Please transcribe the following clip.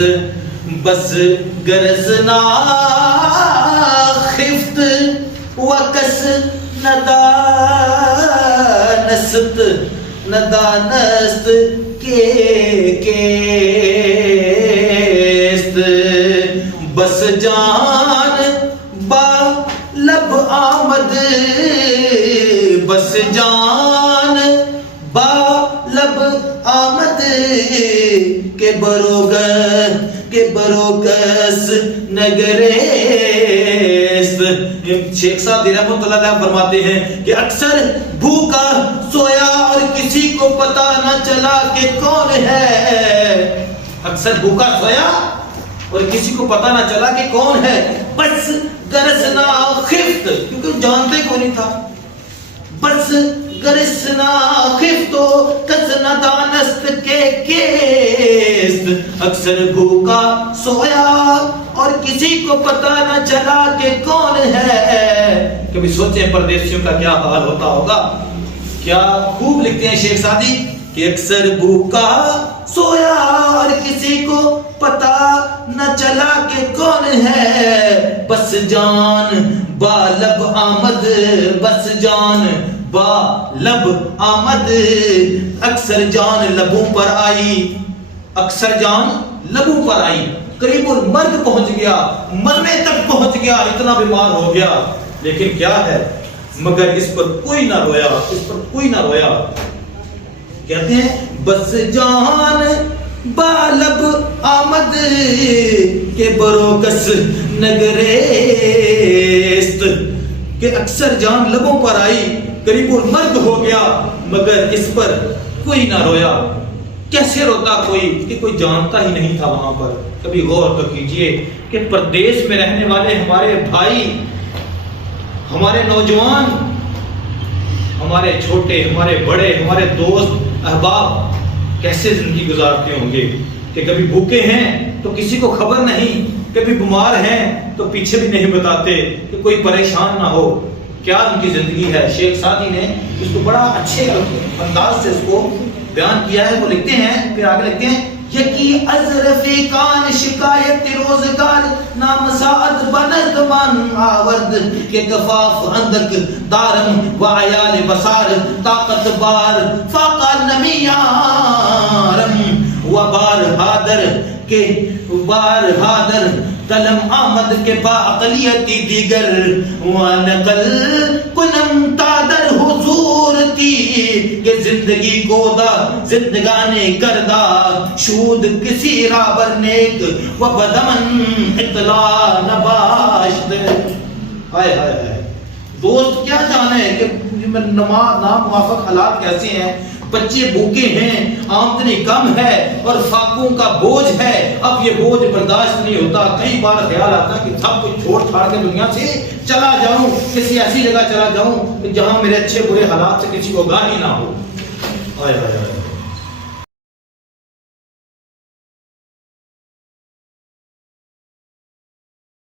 بس گرزنا خفت وکس ندانست ندانست کیست بس جان با لب آمد بس جان با لب آمد کے بروگس نگریست۔ شیخ صاحب رحمۃ اللہ علیہ فرماتے ہیں کہ اکثر بھوکا سویا اور کسی کو پتا نہ چلا کہ کون ہے، اکثر بھوکا سویا اور کسی کو پتا نہ چلا کہ کون ہے۔ بس گرسنا خفت، کیونکہ جانتے کو نہیں تھا، بس گرسنا خفتو کس ندانست کے کیست، اکثر بھوکا سویا اور کسی کو پتا نہ چلا کہ کون ہے۔ کبھی سوچیں پردیسیوں کا کیا حال ہوتا ہوگا، کیا خوب لکھتے ہیں شیخ سعدی کہ اکثر بھوکا سویا اور کسی کو پتا نہ چلا کہ کون ہے، بس جان با لب آمد بس جان با لب آمد، اکثر جان لبوں پر آئی، اکثر جان لبوں پر آئی، قریب المرگ پہنچ گیا، مرنے تک پہنچ گیا، اتنا بیمار ہو گیا، لیکن کیا ہے مگر اس پر کوئی نہ رویا، اس پر کوئی نہ رویا۔ کہتے ہیں بس جان با لب آمد کے بروکس نگریست، کہ اکثر جان لبوں پر آئی، قریب المرگ ہو گیا، مگر اس پر کوئی نہ رویا۔ کیسے روتا کوئی کہ کوئی جانتا ہی نہیں تھا وہاں پر۔ کبھی غور تو کیجئے کہ پردیس میں رہنے والے ہمارے بھائی، ہمارے نوجوان، ہمارے چھوٹے، ہمارے بڑے، ہمارے دوست احباب کیسے زندگی گزارتے ہوں گے کہ کبھی بھوکے ہیں تو کسی کو خبر نہیں، کبھی بیمار ہیں تو پیچھے بھی نہیں بتاتے کہ کوئی پریشان نہ ہو۔ کیا ان کی زندگی ہے۔ شیخ سعدی نے اس کو بڑا اچھے انداز سے اس کو بیان کیا ہے۔ وہ لکھتے ہیں، پھر آگے لکھتے ہیں، یکی از رفیقان شکایت روزگار نامساعد بنظمان آورد کہ کفاف اندک دارم و عیال بسار طاقت بار فاقا نمیارم و بار حادر کے بار حادر قلم آمد کے با اقلیتی دیگر ونقل کنم تادر حضور تی کہ زندگی کو دا زندگانے کردہ شود کسی رابر نیک و بدمن اطلاع نباشت۔ آئے آئے آئے دوست کیا جانے کہ ناموافق حالات کیسے ہیں، بچے بھوکے ہیں، آمدنی کم ہے اور فاقوں کا بوجھ ہے، اب یہ بوجھ برداشت نہیں ہوتا۔ کئی بار خیال آتا کہ سب کچھ چھوڑ چھاڑ کے دنیا سے چلا جاؤں، کسی ایسی جگہ چلا جاؤں جہاں میرے اچھے برے حالات سے کسی کو گاہی نہ ہو۔ آئے آئے آئے